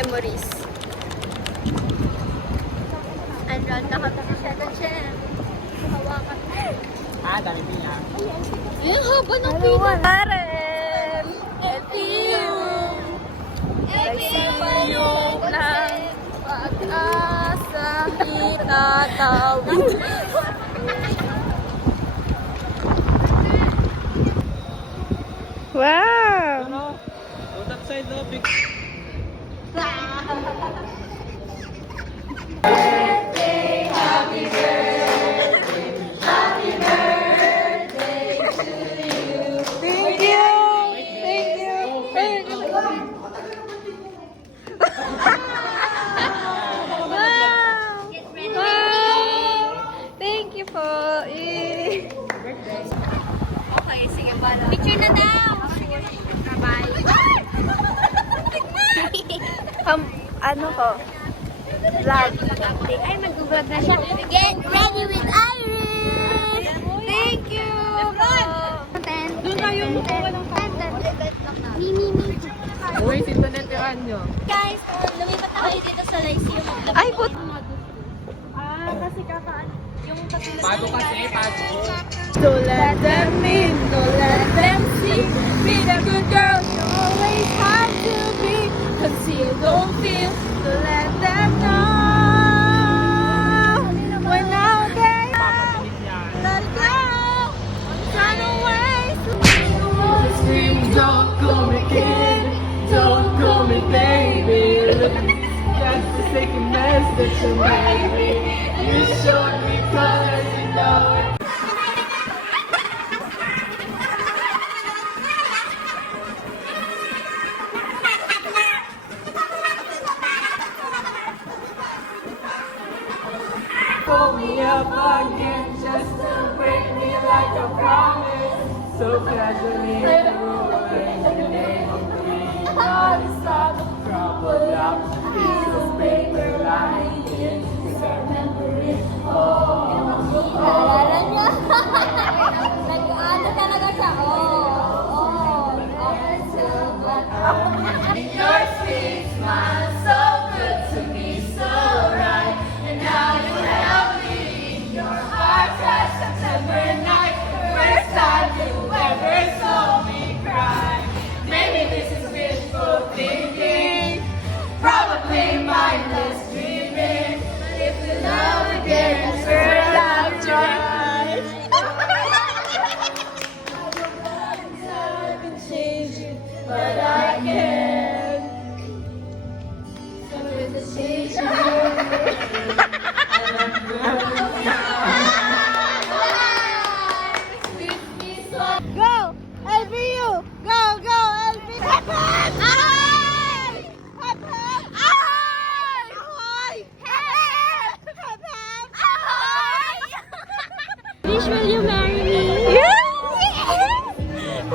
memories. Andron, nakatabi siya na Chen. Hawakan. Dami niya. Yung haba ng pila. Karen! Efiyong! Efiyong ng pag-asa itatawid. Wow! Out upside the big. Thank you! Thank you! Wow! Wow! Thank you po! Okay, sige pala. Picture na daw! Bye! Ano ko? Vlog. Ay, mag-vlog na siya. Get ready with Iris! Thank you! Doon tayo mukha ng Mimi. Uy, sintonetiran nyo. Guys, lumipat na kayo dito sa Lyceum. Ay, put! Kasi kakaan. Yung katulad Pago kasi, pago. Don't let them in, don't let them see. Be the good girl you always have to be. Conceal, don't feel, don't let them know. When out there, Papapilit yan. let it go. Run away. Scream, don't call me kid, don't call me baby. That's the second mess that you made me. You showed me colors, you know it. Pull me up again just to break me like a promise. So casually ruined the name of me. Not stop, crumpled up piece of paper lying in. Remember it all. Naalala niya? Nag-ano talaga siya? Your sweet smile, so good to me, so right. And now you help me in your heart, that September night. First time you ever saw me cry. Maybe this is wishful thinking, probably mindless dreaming. But if we love again, girl, I'll try. I can change you, but I can't. So there's a change in Go! LBU! Go, go, LBU! Hep, hep! Ahoy! Hep, hep! Ahoy! Ahoy! Hep, hep! Hep, hep! Ahoy! Wish, will you marry me? Yes! I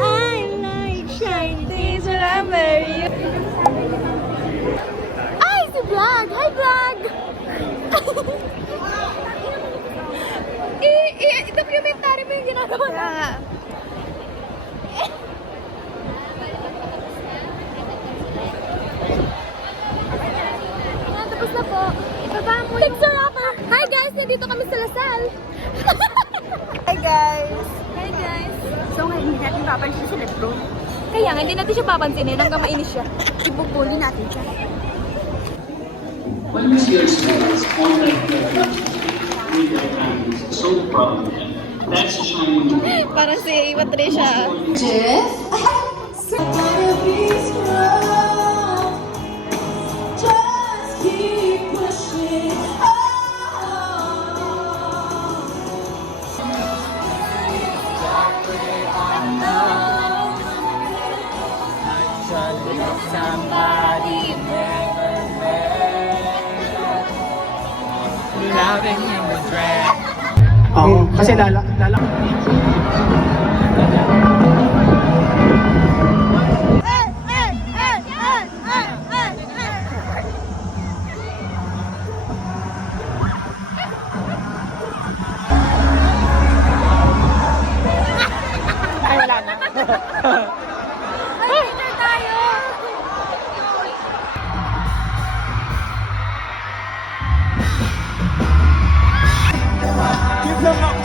like shiny things when I marry you. Ay, si Vlog! Hi, Vlog! I-documentary mo yung ginagawa na. Tapos na po. Baba mo yung... Hi guys! Nandito kami sa Lasal. Hi guys! Hi guys! So ngayon hindi natin papansin si Lebron. Kaya nga, hindi natin siya papansinin hanggang mainis siya. Ibubuli natin siya. When this year's students online graduates with their families, so proud of them. That's a shining moment. Parang si Patricia. Somebody never met. Loving in the dress. Oo, kasi lala. Ay, wala na. Ay, tayo!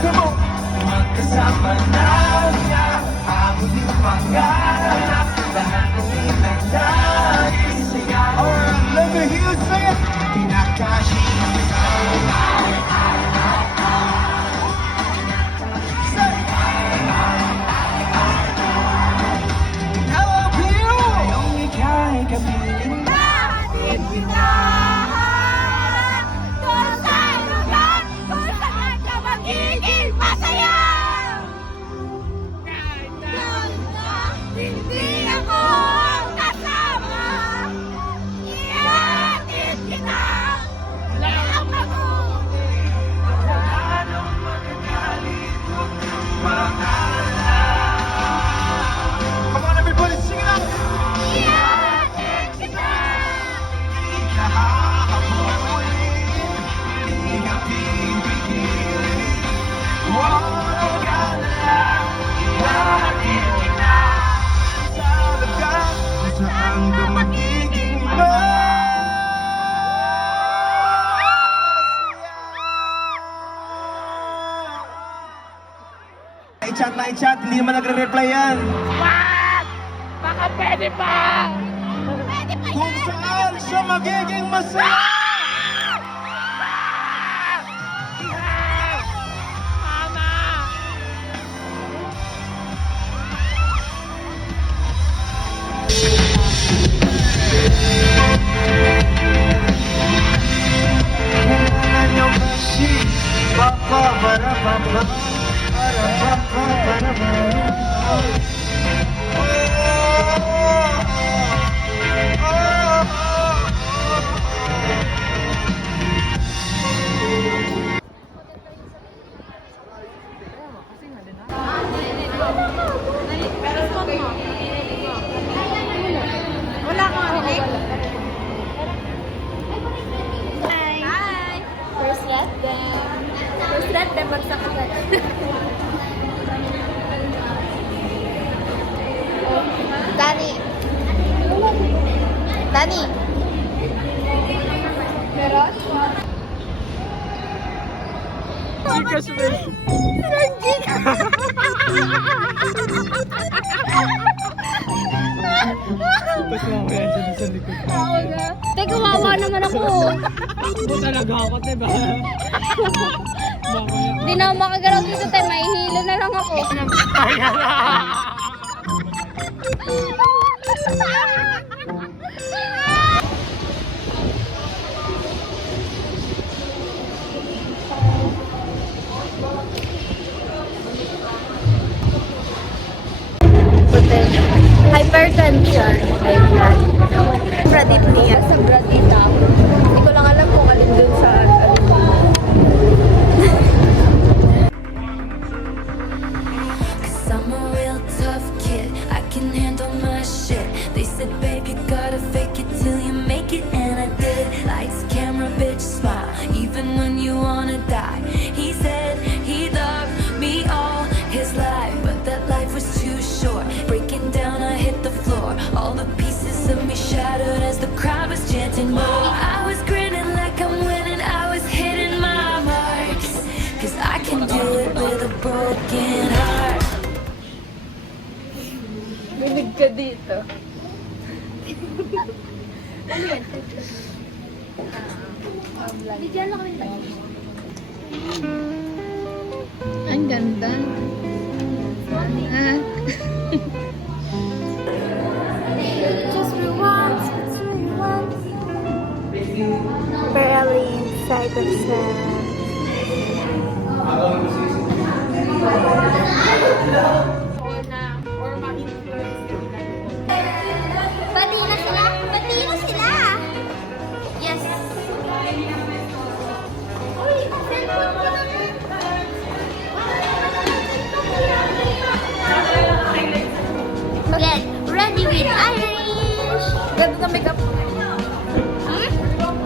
Magkasama na niya ang muling pangarap. Lahat ng pinagdaanan siya. Alright, let me hear you say it. Pinakashi. Hindi ako kasama. Ihatid kita. Lang ako. Anong magagalit huwag kang pangalan. Come on everybody, sing it out. Ihatid kita. Hindi ka hahabulin. Hindi ka pipigilin. Huwag ka na lang. Ihatid kita. Sa lugar kung saan ka magiging i-chat na i-chat, hindi naman nagre-reply yan. Baka pwede pa. Pwede pa Kung saan siya magiging masaya. Kailangan yung machine. Papa, para, papa. Para, papa, para, Wala kang arinig? Hi! First let them. First let them magsakagat. Dani. Dani. Meron? Gcash mo. Tapos mo ako yan dyan sa likod. Oo nga. Teka, kawawa naman ako. Ako talaga ako, diba? Hindi na ako makagalaw dito tayo. Mahihilo na lang ako. Hypertension. Ayan. Bradipnia. Sa Bradita. Hindi ko lang alam kung alin dun sa alin. Cause I'm a real tough kid, I can handle my shit. They said, babe, you gotta fake it till you make it, and I did. Lights, camera, bitch, smile, even when you wanna die. He said he loved me all his life, but that life was too short. Breaking down, I hit the floor. All the pieces of me shattered as the crowd was chanting more. I was grinning like I'm winning, I was hitting my marks. Cause I can do it with a broken heart. Binig ka dito. Bigyan lang kami tayo. Ang ganda. Just rewind, barely inside the sun. Pati na sila? Pati na sila? Yes. Uy, cellphone ko naman. Get ready with Irish. Ganda ng makeup ko.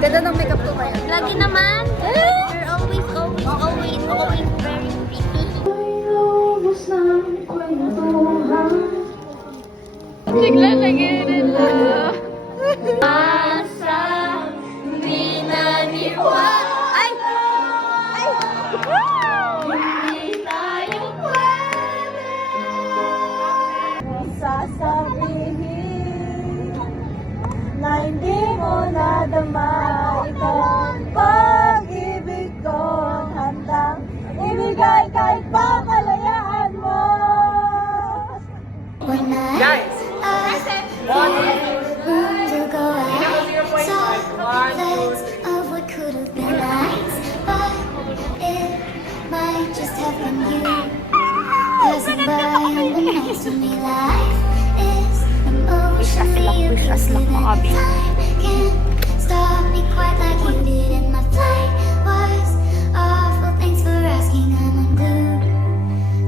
Ganda ng makeup ko kaya. Lagi naman. You're always very pretty. Naglalagay nila. Asa, di na niwa. Ay! Ay! madama itong pag-ibig ko. Handang ibigay kahit pa kalayaan mo. When I Guys! to go out, saw flags of what could have been nice, but it might just have been you. Passing by on the nights when we life is emotionally abusive, and time can't stop me quite like you did. And my flight was awful. Thanks for asking, I'm unglued.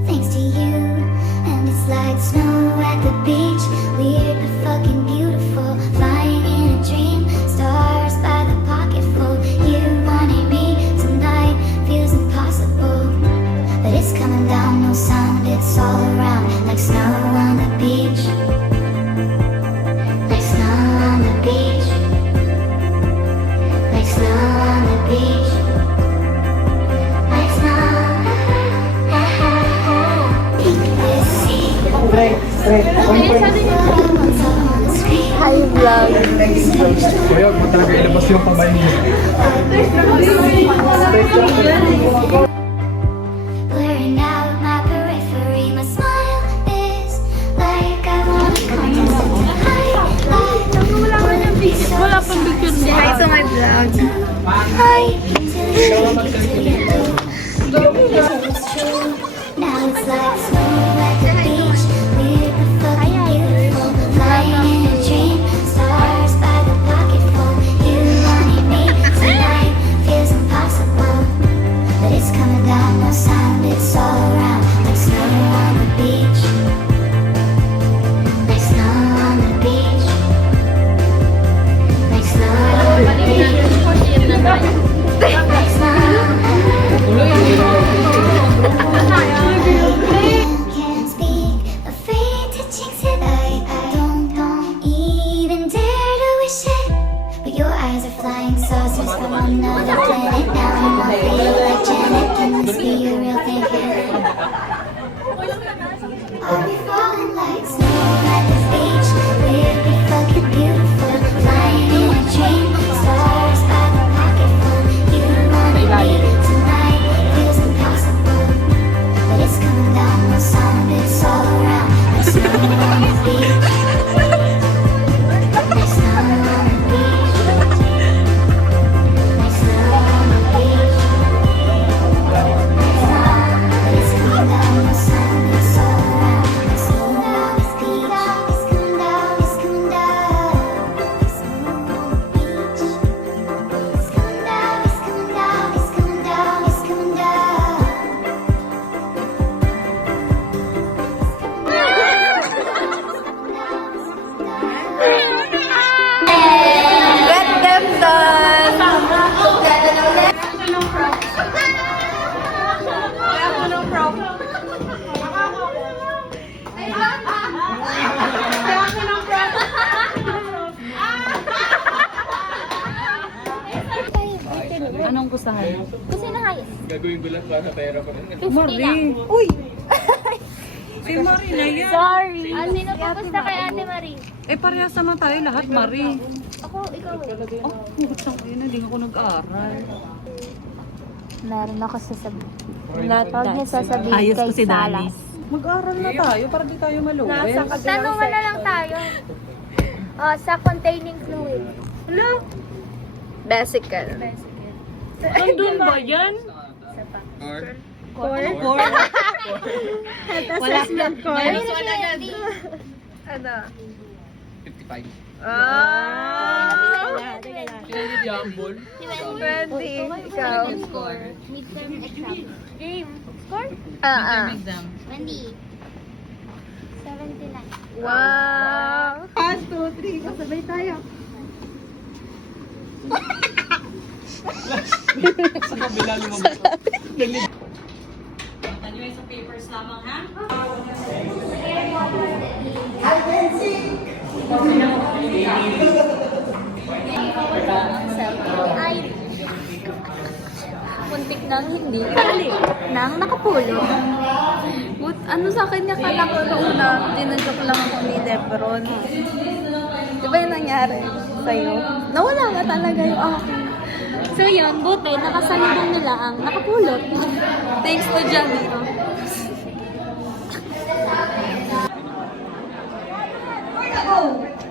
Thanks to you, and it's like snow at the beach. Weird but fucking beautiful, flying in a dream. Stars by the pocketful. You wanted me tonight, feels impossible. But it's coming down, no sound, it's all around. Like snow on the beach. Like snow on the beach. Like snow on the beach. Like snow. This sea. Hi, vlog. Kaya mo talaga ilabas yung kamay niyo. Blurring out my periphery, my smile is like I wanna come to some highlight. Wala pang picture mo. Hi to my vlog. Hi, till you do. It's true. Now it's like snow at the beach. Weird but fucking beautiful. Flying in a dream. Stars by the pocketful. You wanted me tonight. Feels impossible. But it's coming down, no sound, it's all around. Like snow on the beach. Like snow on the beach. Like snow on the beach. Like snow. Can't speak, afraid to jinx it. I don't even dare to wish it. But your eyes are flying saucers from another planet. Now I feel like Janet. Can this be a real thing? I'll be falling like snow at the beach. We'll be fucking beautiful. Flying in a dream. Stars by the pocketful. You wanted me tonight. Feels impossible. But it's coming down, no sound, it's all around. Like snow on the beach. Like snow on the beach. Like snow on the beach. Like snow, but it's coming down, no sound, it's all around. Like snow on the beach. It's coming down, it's coming down. Like snow on the beach. It's coming down, it's coming down, it's coming down, it's coming down. Get them done! Anong gustahan? Kasi na kayo. Gagawin ko lang para pera ko rin. Marie. Uy! Si Marie na yan. Sorry. Sino pa gusto kay Ate Marie? Eh, parehas naman tayo lahat, Marie. Ako, ikaw. Oh, hutang ko yun. Hindi ako nag-aaral. Meron ako sasabihin. Huwag niya sasabihin Ayos kay ko si Dani. Salas. Mag-aaral na tayo para di tayo maluwes. Tanungan na lang tayo. Sa containing fluid. Hello? Basical. Nandun ba yan? Core? Wala na. Minus one agad. Ano? 55. Ah! Kaya Jambol. 20. Ikaw? Midterm exam. Game. Score? Ah. 20. 79. Wow! 1, 2, 3. Kasabay tayo. Sa kabila lumabas. Ay. Muntik nang hindi. Nang nakapulong. Ano sa akin niya kala ko noong una, tinanggap lang ako ni Debron. Di ba yung nangyari? sa'yo. Nawala nga talaga yung akin. So yun, buti, nakasalubong nila ang nakapulot. Thanks to Janito.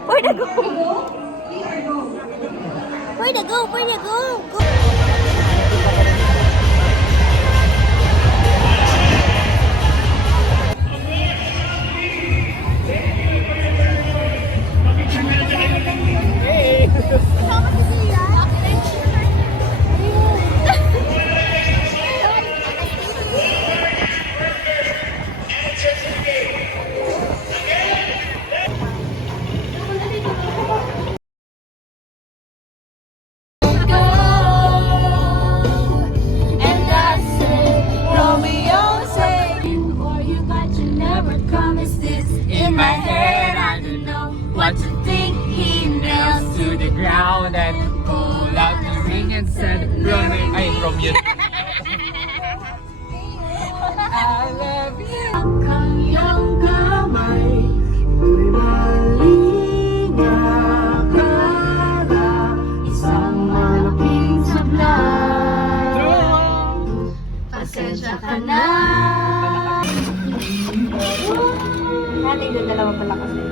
Where to go? Where to go? Where to go? And I said, Romeo said, or you got you never promised this. In my head, I don't know what to think. He nails To the ground and pulled out the ring and said, Romeo. I love you. kanyang kamay. Uy, malinga ka, isang malaking sablay. Pasensya ka na. Natin yung dalawa pala kasi.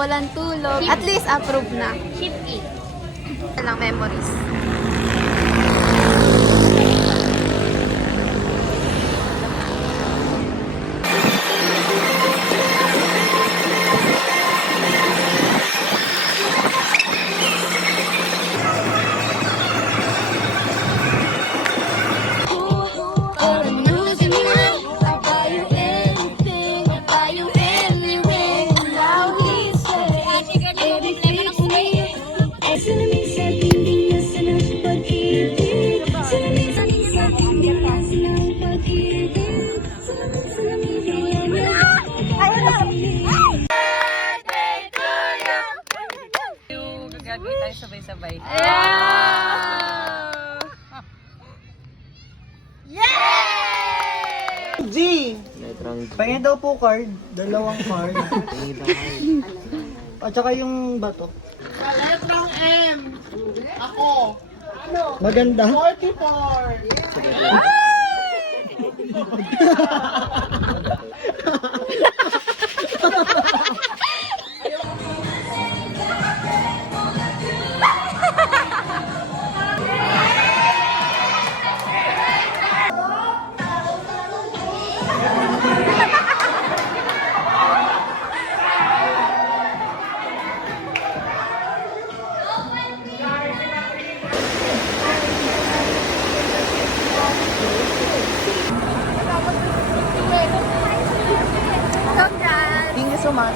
Walang tulog. At least approved na. Keep it. Lang memories. All the news in me, I'll buy you anything, I'll buy you any ring. Now he said, baby, fix me. Sinamig sa dingding na sanang pag-ibig. Sinamig sa dingding na sanang pag-ibig. Sinamig Gagawin tayo sabay-sabay. G! Pahingin daw po card. Dalawang card. At saka yung bato. Letrang M. Ako. Maganda. 44. Thank you so much.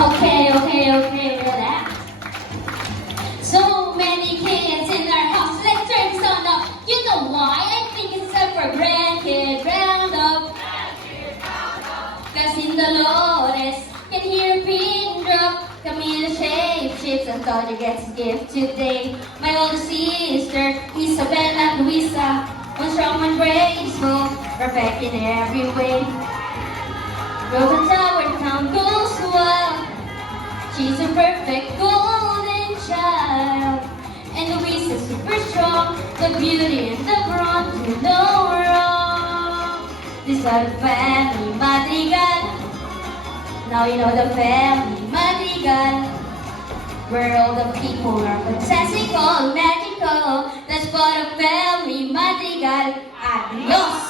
Okay, relax. So many kids in our house. Let's turn the sound up. You know why? I think it's time for grandkid roundup. Cause in the Dolores can hear a pin drop. Camila shapes and Dodger gets a gift today. My older sister, Isabella Luisa, one strong, one graceful, perfect in every way. Roll the tower, town goes wild. She's a perfect golden child. And Luisa's super strong, the beauty and the brawn do no wrong. These are the family Madrigal. Now you know the family Madrigal, where all the people are fantastical, magical. That's for the family Madrigal. Adios!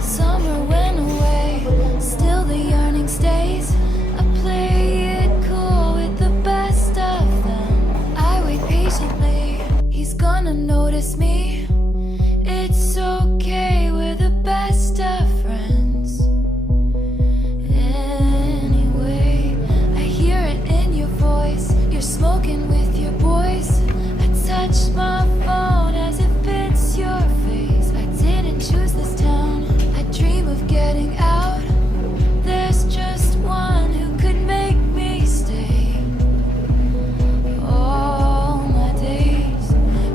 Summer went away, still the yearning stays. I play it cool with the best of them. I wait patiently, he's gonna notice me. It's okay, we're the best of friends. Anyway, I hear it in your voice. You're smoking with your boys. I touch my phone as it fits your face. I didn't choose this town. I dream of getting out. There's just one who could make me stay. All my days,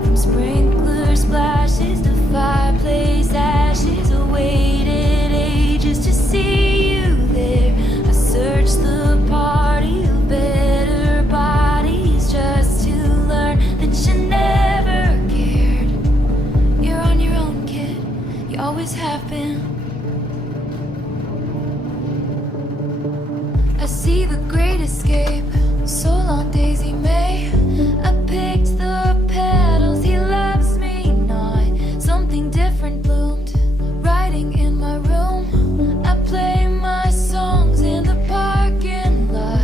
from sprinkler splashes to fireplace ashes, I waited ages to see you there. I searched the party of better bodies just to learn that you never cared. You're on your own, kid. You always have been. I see the great escape. So long, Daisy May. I picked the petals. He loves me not. Something different bloomed. Writing in my room. I play my songs in the parking lot.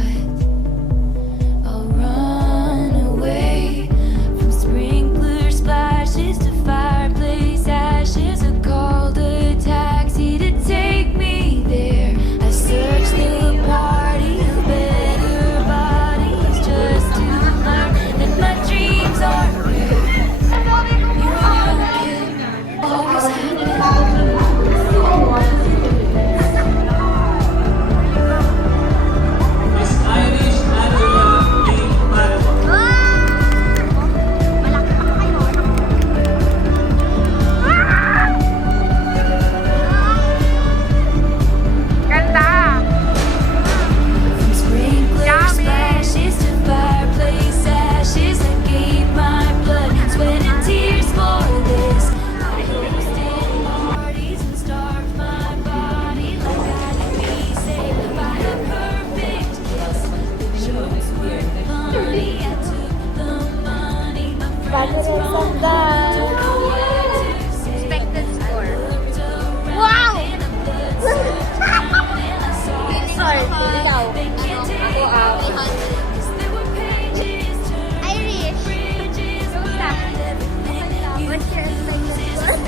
I'll run away from sprinkler splashes to fireplace ashes. I called a taxi to take me there. I searched the party of better bodies just to learn that my dreams are real. You're on your own, kid. Always have been. Miss Irish Angela B. Malcolm. From sprinkler splashes to fireplace ashes, I gave my blood, sweat and tears for this. I hosted parties and starved my body like I could be saved by a perfect kiss. The jokes were funny, I took the money. My friends wrong, I don't know what to say. Expected score. Looked around Wow! in a blood soaked town and I saw Ikaw. they can't take cause there were pages turned Irish. bridges burned, everything What's your expected score?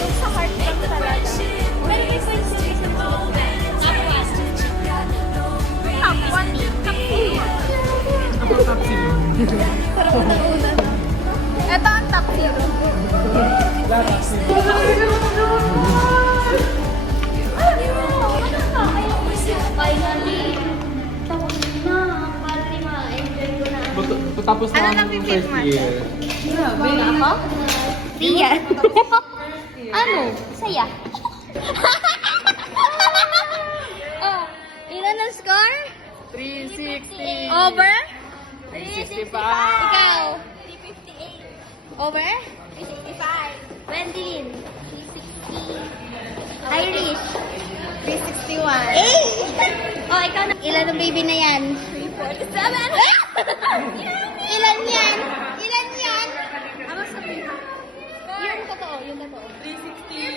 Yung sa heart lang talaga. Pero may points yung isang moment. Top 1, top 2. Ito ang top 0. Finally, tapos na. Finally, ma-enjoy ko na. Tapos Ano na nang ang pipit first mo? year. Ako? Tia. Ano? Saya. Oh, ilan ang score? 360. Over? 365. Ikaw? 358. Over? 365. Wendelin? 360. Irish? 361. Ilan ang baby na yan? 347. Ilan yan? Ilan yan? Ano sabihin? Yung totoo, yung totoo. 360.